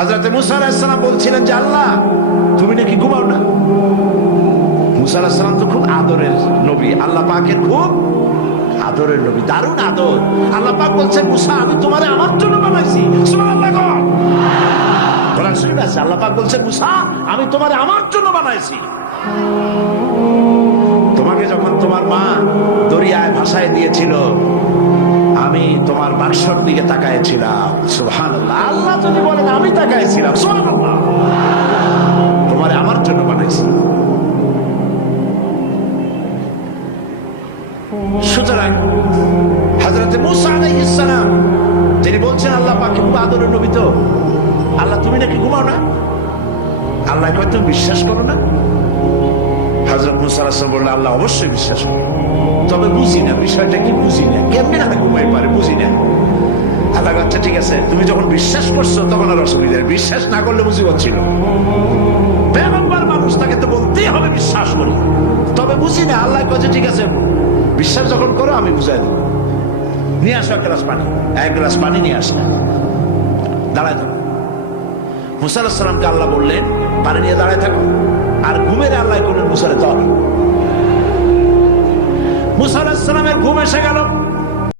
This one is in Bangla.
হযরত মুসা আলাইহিস সালাম বলছিলেন যে আল্লাহ তুমি নাকি ঘুমাও না। মুসা আলাইহিস সালাম তো খুব আদরের নবী, আল্লাহ পাকের খুব আদরের নবী, দারুণ আদর। আল্লাহ পাক বলছেন মুসা আমি তোমারে আমার জন্য বানাইছি। সুবহানাল্লাহ। কোরআন শরীফে আছে আল্লাহ পাক বলছেন মুসা আমি তোমারে আমার জন্য বানাইছি। তোমাকে যখন তোমার মা দরিয়ায় ভাসায় দিয়েছিল আমি তোমার বাক্সর দিকে তাকাইছিলাম। সুবহানাল্লাহ। আল্লাহ যদি বলেন আমি তাকাইছিলাম, সুবহানাল্লাহ, তোমারে আমার জন্য বানাইছি। সুতরাং হযরত মুসা আলাইহিস সালাম তিনি বলছেন আল্লাহ পাকের খুব আদরের নবী, তো আল্লাহ তুমি নাকি ঘুমাও না? আল্লাহ কয় তুমি বিশ্বাস করো না? হযরত মুসা আলাইহিস সালাম বললেন আল্লাহ অবশ্যই বিশ্বাস করি, তবে বুঝি না বিষয়টা কি, বুঝি না কেমনে না ঘুমাই পারে, বুঝি না। আল্লাহ আচ্ছা ঠিক আছে, তুমি যখন বিশ্বাস করছো তখন আর অসুবিধা, বিশ্বাস না করলে মুসিবত ছিল। পয়গম্বর মানুষ তাকে তো বলতেই হবে বিশ্বাস করি, তবে বুঝি না। আল্লাহ কয় ঠিক আছে বিশ্বাস যখন করো আমি বুঝাই দেবো। নিয়ে আসো এক গ্লাস পানি। এক গ্লাস পানি নিয়ে আসলে দাঁড়ায় থাকো। মুসা আলাইহিস সালামকে আল্লাহ বললেন পানি নিয়ে দাঁড়ায় থাকো, আর ঘুমের আল্লাহ করলেন মুসারে ধর। মুসা আলাইহিস সালামের ঘুম এসে গেল।